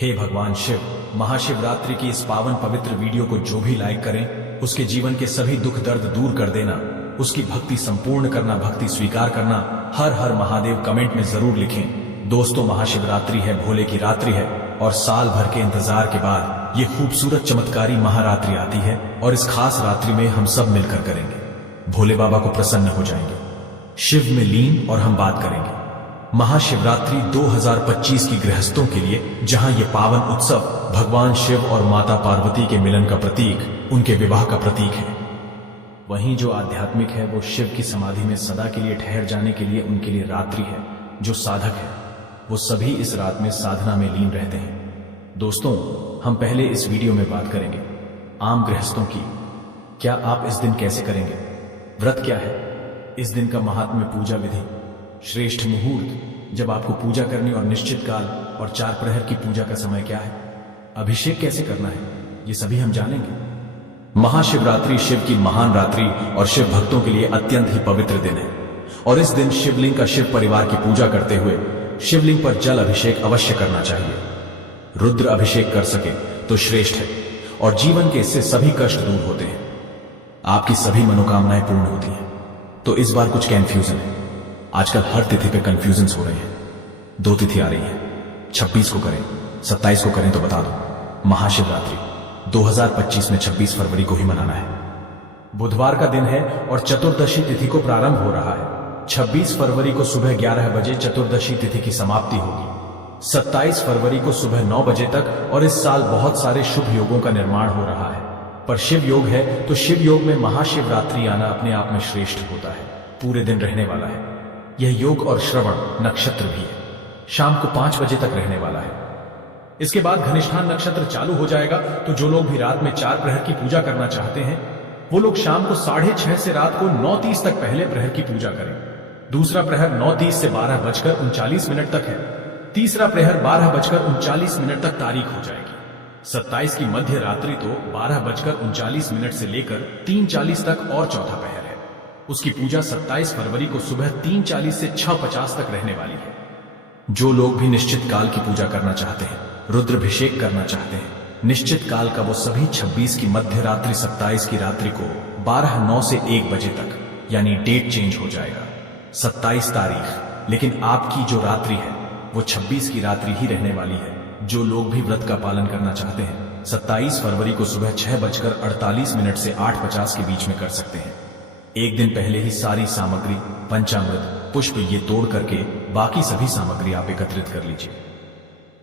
हे भगवान शिव, महाशिवरात्रि की इस पावन पवित्र वीडियो को जो भी लाइक करें उसके जीवन के सभी दुख दर्द दूर कर देना, उसकी भक्ति संपूर्ण करना, भक्ति स्वीकार करना। हर हर महादेव कमेंट में जरूर लिखें। दोस्तों, महाशिवरात्रि है, भोले की रात्रि है और साल भर के इंतजार के बाद ये खूबसूरत चमत्कारी महारात्रि आती है और इस खास रात्रि में हम सब मिलकर करेंगे, भोले बाबा को प्रसन्न हो जाएंगे, शिव में लीन और हम बात करेंगे महाशिवरात्रि 2025 की गृहस्थों के लिए, जहां ये पावन उत्सव भगवान शिव और माता पार्वती के मिलन का प्रतीक, उनके विवाह का प्रतीक है। वहीं जो आध्यात्मिक है वो शिव की समाधि में सदा के लिए ठहर जाने के लिए उनके लिए रात्रि है। जो साधक है वो सभी इस रात में साधना में लीन रहते हैं। दोस्तों, हम पहले इस वीडियो में बात करेंगे आम गृहस्थों की। क्या आप इस दिन कैसे करेंगे, व्रत क्या है, इस दिन का महात्म्य, पूजा विधि, श्रेष्ठ मुहूर्त जब आपको पूजा करनी और निश्चित काल और 4 प्रहर की पूजा का समय क्या है, अभिषेक कैसे करना है, ये सभी हम जानेंगे। महाशिवरात्रि शिव की महान रात्रि और शिव भक्तों के लिए अत्यंत ही पवित्र दिन है और इस दिन शिवलिंग का शिव परिवार की पूजा करते हुए शिवलिंग पर जल अभिषेक अवश्य करना चाहिए। रुद्र अभिषेक कर सके तो श्रेष्ठ है और जीवन के इससे सभी कष्ट दूर होते हैं, आपकी सभी मनोकामनाएं पूर्ण होती हैं। तो इस बार कुछ कंफ्यूजन है। आजकल हर तिथि पे कंफ्यूजन हो रहे हैं। 2 तिथि आ रही है, 26 को करें, 27 को करें, तो बता दो, महाशिवरात्रि 2025 में 26 फरवरी को ही मनाना है। बुधवार का दिन है और चतुर्दशी तिथि को प्रारंभ हो रहा है। 26 फरवरी को सुबह 11 बजे चतुर्दशी तिथि की समाप्ति होगी। 27 फरवरी को सुबह 9 बजे तक। और इस साल बहुत सारे शुभ योगों का निर्माण हो रहा है, पर शिव योग है तो शिव योग में महाशिवरात्रि आना अपने आप में श्रेष्ठ होता है। पूरे दिन रहने वाला है यह योग और श्रवण नक्षत्र भी है, शाम को 5 बजे तक रहने वाला है। इसके बाद घनिष्ठान नक्षत्र चालू हो जाएगा, तो जो लोग भी रात में 4 प्रहर की पूजा करना चाहते हैं वो लोग शाम को 6:30 से रात को 9:30 तक पहले प्रहर की पूजा करें। दूसरा प्रहर 9:30 से 12:39 तक है। तीसरा प्रहर 12:39 तक तारीख हो जाएगी। 27 की मध्य रात्रि तो 12:39 से लेकर 3:40 तक और चौथा प्रहर है। उसकी पूजा 27 फरवरी को सुबह 3:40 से 6:50 तक रहने वाली है। जो लोग भी निश्चित काल की पूजा करना चाहते हैं, रुद्राभिषेक करना चाहते हैं, निश्चित काल का, वो सभी 26 की मध्य रात्रि 27 की रात्रि को 12:09 से 1 बजे तक, यानी डेट चेंज हो जाएगा 27 तारीख, लेकिन आपकी जो रात्रि है वो 26 की रात्रि ही रहने वाली है। जो लोग भी व्रत का पालन करना चाहते हैं 27 फरवरी को सुबह 6:48 से 8:50 के बीच में कर सकते हैं। एक दिन पहले ही सारी सामग्री, पंचामृत, पुष्प ये तोड़ करके बाकी सभी सामग्री आप एकत्रित कर लीजिए।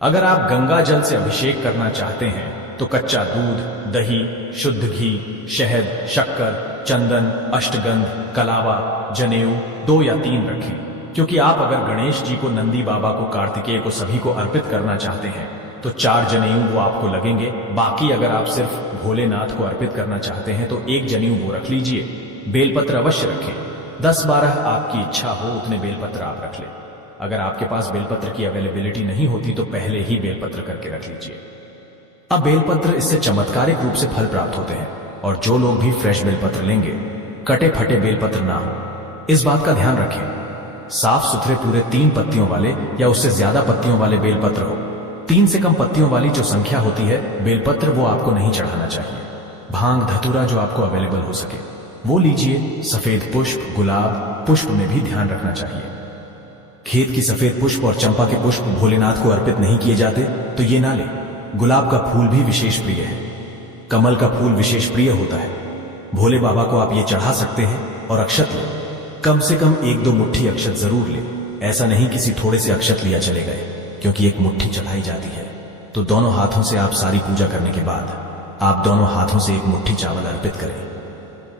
अगर आप गंगा जल से अभिषेक करना चाहते हैं तो कच्चा दूध, दही, शुद्ध घी, शहद, शक्कर, चंदन, अष्टगंध, कलावा, जनेऊ 2 या 3 रखें, क्योंकि आप अगर गणेश जी को, नंदी बाबा को, कार्तिकेय को सभी को अर्पित करना चाहते हैं तो 4 जनेऊ वो आपको लगेंगे। बाकी अगर आप सिर्फ भोलेनाथ को अर्पित करना चाहते हैं तो 1 जनेऊ वो रख लीजिए। बेलपत्र अवश्य रखें, 10-12 आपकी इच्छा हो उतने बेलपत्र आप रख लें। अगर आपके पास बेलपत्र की अवेलेबिलिटी नहीं होती तो पहले ही बेलपत्र करके रख लीजिए। अब बेलपत्र, इससे चमत्कारिक रूप से फल प्राप्त होते हैं और जो लोग भी फ्रेश बेलपत्र लेंगे, कटे फटे बेलपत्र ना हो, इस बात का ध्यान रखें। साफ सुथरे पूरे 3 पत्तियों वाले या उससे ज्यादा पत्तियों वाले बेलपत्र हो। 3 से कम पत्तियों वाली जो संख्या होती है बेलपत्र, वो आपको नहीं चढ़ाना चाहिए। भांग, धतूरा जो आपको अवेलेबल हो सके वो लीजिए। सफेद पुष्प, गुलाब पुष्प में भी ध्यान रखना चाहिए। खेत की सफेद पुष्प और चंपा के पुष्प भोलेनाथ को अर्पित नहीं किए जाते तो ये ना ले। गुलाब का फूल भी विशेष प्रिय है, कमल का फूल विशेष प्रिय होता है। भोले बाबा को आप ये चढ़ा सकते हैं। और अक्षत ले, कम से कम 1-2 मुट्ठी अक्षत जरूर ले। ऐसा नहीं किसी थोड़े से अक्षत लिया चले गए, क्योंकि 1 मुट्ठी चढ़ाई जाती है तो दोनों हाथों से आप सारी पूजा करने के बाद आप दोनों हाथों से 1 मुट्ठी चावल अर्पित करें।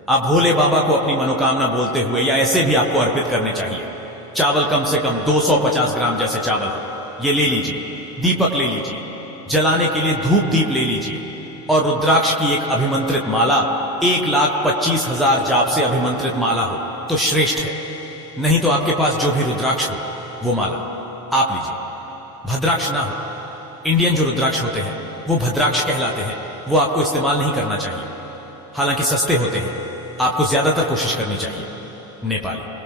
आप भोले बाबा को अपनी मनोकामना बोलते हुए या ऐसे भी आपको अर्पित करने चाहिए। चावल कम से कम 250 ग्राम जैसे चावल हो, ये ले लीजिए। दीपक ले लीजिए, जलाने के लिए धूप दीप ले लीजिए और रुद्राक्ष की एक अभिमंत्रित माला, 1,25,000 जाप से अभिमंत्रित माला हो तो श्रेष्ठ है। नहीं तो आपके पास जो भी रुद्राक्ष हो वो माला आप लीजिए। भद्राक्ष ना हो, इंडियन जो रुद्राक्ष होते हैं वो भद्राक्ष कहलाते हैं, वो आपको इस्तेमाल नहीं करना चाहिए। हालांकि सस्ते होते हैं, आपको ज्यादातर कोशिश करनी चाहिए नेपाली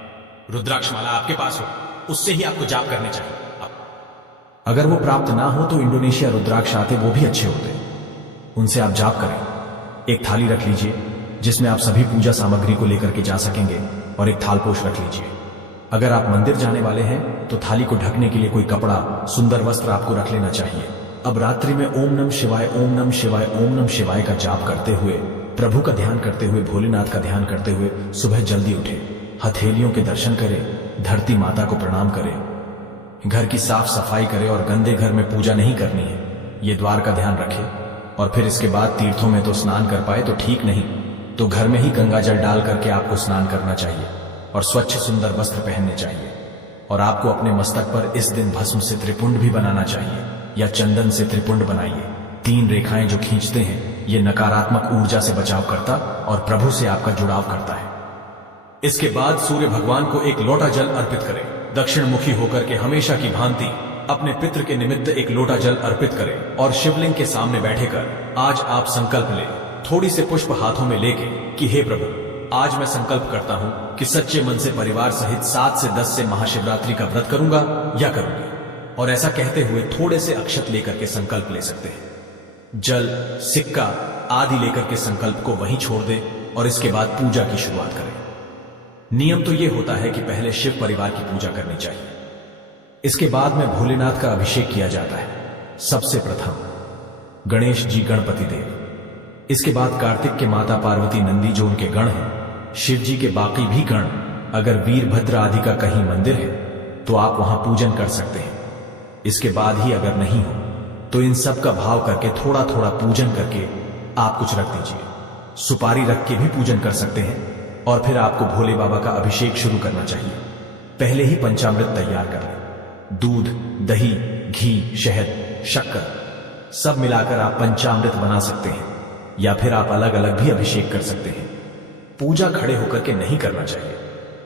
रुद्राक्ष माला आपके पास हो, उससे ही आपको जाप करने चाहिए। अगर वो प्राप्त ना हो तो इंडोनेशिया रुद्राक्ष आते, वो भी अच्छे होते, उनसे आप जाप करें। एक थाली रख लीजिए जिसमें आप सभी पूजा सामग्री को लेकर के जा सकेंगे, और एक थालपोश रख लीजिए। अगर आप मंदिर जाने वाले हैं तो थाली को ढकने के लिए कोई कपड़ा, सुंदर वस्त्र आपको रख लेना चाहिए। अब रात्रि में ओम नमः शिवाय, ओम नमः शिवाय, ओम नमः शिवाय का जाप करते हुए, प्रभु का ध्यान करते हुए, भोलेनाथ का ध्यान करते हुए सुबह जल्दी उठे, हथेलियों के दर्शन करें, धरती माता को प्रणाम करें, घर की साफ सफाई करें और गंदे घर में पूजा नहीं करनी है, ये द्वार का ध्यान रखें। और फिर इसके बाद तीर्थों में तो स्नान कर पाए तो ठीक, नहीं तो घर में ही गंगा जल डाल करके आपको स्नान करना चाहिए और स्वच्छ सुंदर वस्त्र पहनने चाहिए। और आपको अपने मस्तक पर इस दिन भस्म से त्रिपुंड भी बनाना चाहिए, या चंदन से त्रिपुंड बनाइए। 3 रेखाएं जो खींचते हैं ये नकारात्मक ऊर्जा से बचाव करता और प्रभु से आपका जुड़ाव करता है। इसके बाद सूर्य भगवान को एक लोटा जल अर्पित करें। दक्षिण मुखी होकर के हमेशा की भांति अपने पितृ के निमित्त एक लोटा जल अर्पित करें और शिवलिंग के सामने बैठेकर आज आप संकल्प लें, थोड़ी से पुष्प हाथों में लेके, कि हे प्रभु, आज मैं संकल्प करता हूं कि सच्चे मन से परिवार सहित 7 से 10 से महाशिवरात्रि का व्रत करूंगा या करूंगी। और ऐसा कहते हुए थोड़े से अक्षत लेकर के संकल्प ले सकते हैं। जल, सिक्का आदि लेकर के संकल्प को वहीं छोड़ दे और इसके बाद पूजा की शुरुआत करें। नियम तो यह होता है कि पहले शिव परिवार की पूजा करनी चाहिए, इसके बाद में भोलेनाथ का अभिषेक किया जाता है। सबसे प्रथम गणेश जी, गणपति देव, इसके बाद कार्तिक के माता पार्वती, नंदी जो उनके गण हैं, शिव जी के बाकी भी गण। अगर वीरभद्र आदि का कहीं मंदिर है तो आप वहां पूजन कर सकते हैं। इसके बाद ही अगर नहीं हो तो इन सब का भाव करके थोड़ा थोड़ा पूजन करके आप कुछ रख दीजिए। सुपारी रख के भी पूजन कर सकते हैं। और फिर आपको भोले बाबा का अभिषेक शुरू करना चाहिए। पहले ही पंचामृत तैयार कर लें। दूध, दही, घी, शहद, शक्कर सब मिलाकर आप पंचामृत बना सकते हैं, या फिर आप अलग अलग भी अभिषेक कर सकते हैं। पूजा खड़े होकर के नहीं करना चाहिए।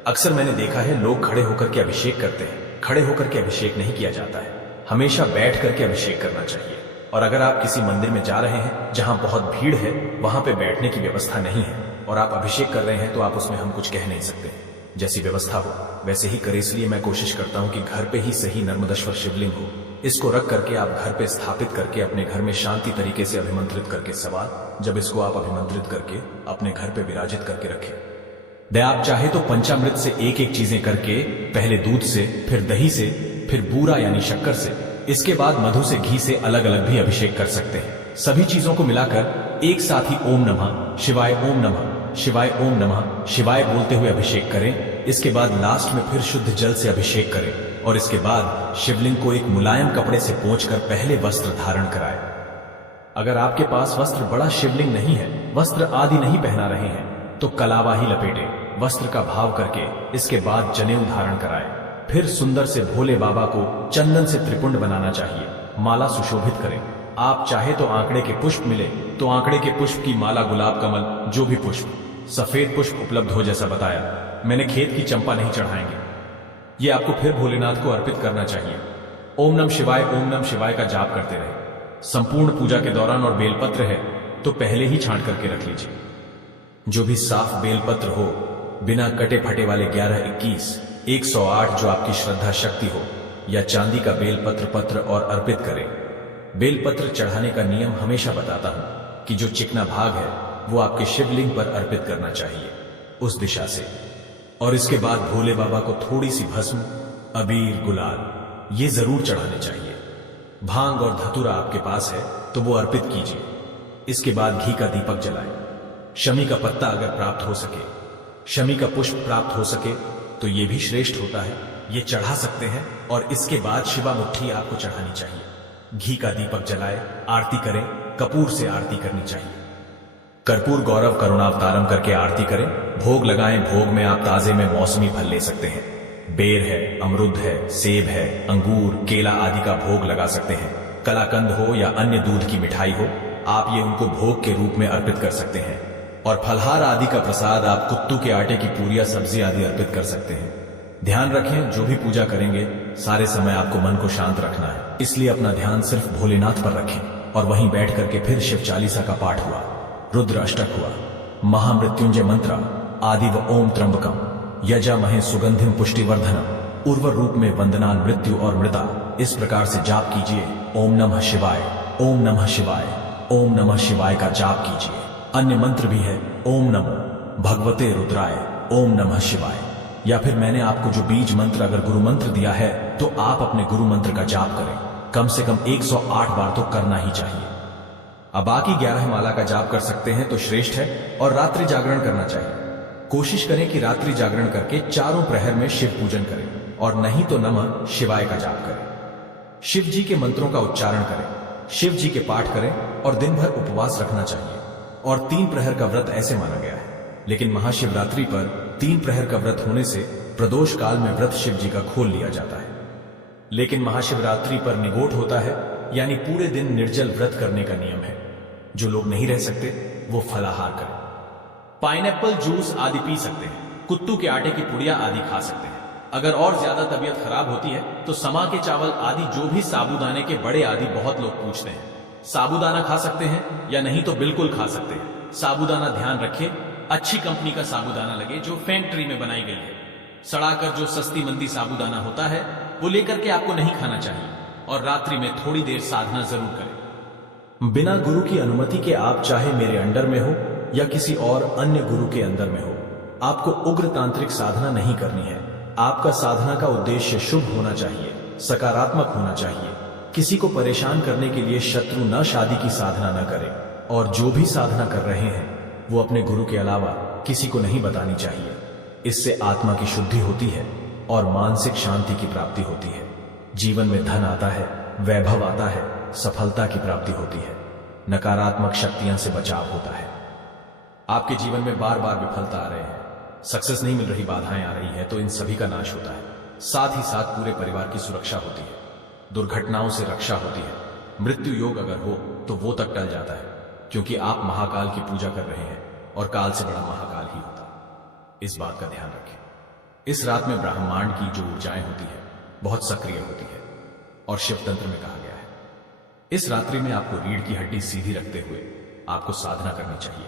अक्सर मैंने देखा है लोग खड़े होकर के अभिषेक करते हैं। खड़े होकर के अभिषेक नहीं किया जाता है, हमेशा बैठ करके अभिषेक करना चाहिए। और अगर आप किसी मंदिर में जा रहे हैं जहां बहुत भीड़ है, वहां पे बैठने की व्यवस्था नहीं है और आप अभिषेक कर रहे हैं तो आप उसमें हम कुछ कह नहीं सकते। जैसी व्यवस्था हो वैसे ही करें। इसलिए मैं कोशिश करता हूं कि घर पे ही सही नर्मदेश्वर शिवलिंग हो, इसको रख करके आप घर पे स्थापित करके अपने घर में शांति तरीके से अभिमंत्रित करके, सवाल जब इसको आप अभिमंत्रित करके अपने घर पे विराजित करके रखें। आप चाहे तो पंचामृत से एक एक चीजें करके, पहले दूध से, फिर दही से, फिर बूरा यानी शक्कर से, इसके बाद मधु से, घी से अलग अलग भी अभिषेक कर सकते हैं। सभी चीजों को मिलाकर एक साथ ही ओम नमः शिवाय, ओम नमः शिवाय, ओम नमः शिवाय बोलते हुए अभिषेक करें। इसके बाद लास्ट में फिर शुद्ध जल से अभिषेक करें और इसके बाद शिवलिंग को एक मुलायम कपड़े से पोंछकर पहले वस्त्र धारण कराएं। अगर आपके पास वस्त्र बड़ा शिवलिंग नहीं है, वस्त्र आदि नहीं पहना रहे हैं, तो कलावा ही लपेटे, वस्त्र का भाव करके इसके बाद जनेऊ धारण कराएं। फिर सुंदर से भोले बाबा को चंदन से त्रिपुंड बनाना चाहिए। माला सुशोभित करें। आप चाहे तो आंकड़े के पुष्प मिले तो आंकड़े के पुष्प की माला, गुलाब, कमल, जो भी पुष्प, सफेद पुष्प उपलब्ध हो जैसा बताया। मैंने खेत की चंपा नहीं चढ़ाएंगे, ये आपको फिर भोलेनाथ को अर्पित करना चाहिए। ओम नमः शिवाय, ओम नमः शिवाय का जाप करते रहे संपूर्ण पूजा के दौरान। और बेलपत्र है तो पहले ही छांट करके रख लीजिए। जो भी साफ बेलपत्र हो, बिना कटे फटे वाले 11, 21, 108 जो आपकी श्रद्धा शक्ति हो, या चांदी का बेलपत्र पत्र और अर्पित करें। बेलपत्र चढ़ाने का नियम हमेशा बताता हूं कि जो चिकना भाग है वो आपके शिवलिंग पर अर्पित करना चाहिए उस दिशा से। और इसके बाद भोले बाबा को थोड़ी सी भस्म, अबीर, गुलाल ये जरूर चढ़ाने चाहिए। भांग और धतूरा आपके पास है तो वो अर्पित कीजिए। इसके बाद घी का दीपक जलाएं। शमी का पत्ता अगर प्राप्त हो सके, शमी का पुष्प प्राप्त हो सके तो ये भी श्रेष्ठ होता है, ये चढ़ा सकते हैं। और इसके बाद शिवा मुट्ठी आपको चढ़ानी चाहिए। घी का दीपक जलाए, आरती करें। कपूर से आरती करनी चाहिए। कर्पूर गौरव करुणावतारम करके आरती करें। भोग लगाएं। भोग में आप ताजे में मौसमी फल ले सकते हैं। बेर है, अमरुद है, सेब है, अंगूर, केला आदि का भोग लगा सकते हैं। कलाकंद हो या अन्य दूध की मिठाई हो, आप ये उनको भोग के रूप में अर्पित कर सकते हैं। और फलहार आदि का प्रसाद आप कुत्तू के आटे की पूरियां, सब्जी आदि अर्पित कर सकते हैं। ध्यान रखें, जो भी पूजा करेंगे सारे समय आपको मन को शांत रखना है, इसलिए अपना ध्यान सिर्फ भोलेनाथ पर रखें। और वहीं बैठ करके फिर शिव चालीसा का पाठ हुआ, रुद्र अष्टक हुआ, महामृत्युंजय मंत्र आदि व ओम त्र्यंबकम यजामहे सुगंधिम पुष्टिवर्धनम, उर्वर रूप में वंदनान मृत्यु और मृदा इस प्रकार से जाप कीजिए, ओम नमः शिवाय, ओम नमः शिवाय, ओम नमः शिवाय का जाप कीजिए। अन्य मंत्र भी है, ओम नमो भगवते रुद्राय, ओम नमः शिवाय। या फिर मैंने आपको जो बीज मंत्र अगर गुरु मंत्र दिया है तो आप अपने गुरु मंत्र का जाप करें, कम से कम 108 बार तो करना ही चाहिए। अब बाकी 11 माला का जाप कर सकते हैं तो श्रेष्ठ है, और रात्रि जागरण करना चाहिए। कोशिश करें कि रात्रि जागरण करके चारों प्रहर में शिव पूजन करें, और नहीं तो नमः शिवाय का जाप करें। शिव जी के मंत्रों का उच्चारण करें, शिव जी के पाठ करें, और दिन भर उपवास रखना चाहिए। और 3 प्रहर का व्रत ऐसे माना गया है, लेकिन महाशिवरात्रि पर 3 प्रहर का व्रत होने से प्रदोष काल में व्रत शिव जी का खोल लिया जाता है। लेकिन महाशिवरात्रि पर निगोठ होता है, यानी पूरे दिन निर्जल व्रत करने का नियम है। जो लोग नहीं रह सकते वो फलाहार करें, पाइनएप्पल जूस आदि पी सकते हैं, कुत्तू के आटे की पुड़िया आदि खा सकते हैं। अगर और ज्यादा तबीयत खराब होती है तो समा के चावल आदि जो भी साबूदाने के बड़े आदि बहुत लोग पूछते हैं, साबूदाना खा सकते हैं या नहीं तो बिल्कुल खा सकते हैं। साबूदाना ध्यान रखिए, अच्छी कंपनी का साबूदाना लगे जो फैक्ट्री में बनाई गई है। सड़ाकर जो सस्ती मंदी साबूदाना होता है वो लेकर के आपको नहीं खाना चाहिए, और रात्रि में थोड़ी देर साधना जरूर करें। बिना गुरु की अनुमति के आप चाहे मेरे अंडर में हो या किसी और अन्य गुरु के अंदर में हो, आपको उग्र तांत्रिक साधना नहीं करनी है। आपका साधना का उद्देश्य शुभ होना चाहिए, सकारात्मक होना चाहिए। किसी को परेशान करने के लिए शत्रु न शादी की साधना न करे, और जो भी साधना कर रहे हैं वो अपने गुरु के अलावा किसी को नहीं बतानी चाहिए। इससे आत्मा की शुद्धि होती है और मानसिक शांति की प्राप्ति होती है। जीवन में धन आता है, वैभव आता है, सफलता की प्राप्ति होती है, नकारात्मक शक्तियां से बचाव होता है। आपके जीवन में बार बार विफलता आ रहे हैं, सक्सेस नहीं मिल रही, बाधाएं आ रही हैं, तो इन सभी का नाश होता है। साथ ही साथ पूरे परिवार की सुरक्षा होती है, दुर्घटनाओं से रक्षा होती है। मृत्यु योग अगर हो तो वो तक टल जाता है, क्योंकि आप महाकाल की पूजा कर रहे हैं, और काल से बड़ा महाकाल ही होता है। इस बात का ध्यान रखें। इस रात में ब्रह्मांड की जो ऊर्जाएं होती है बहुत सक्रिय होती है, और शिव तंत्र में कहा गया है इस रात्रि में आपको रीढ़ की हड्डी सीधी रखते हुए आपको साधना करनी चाहिए।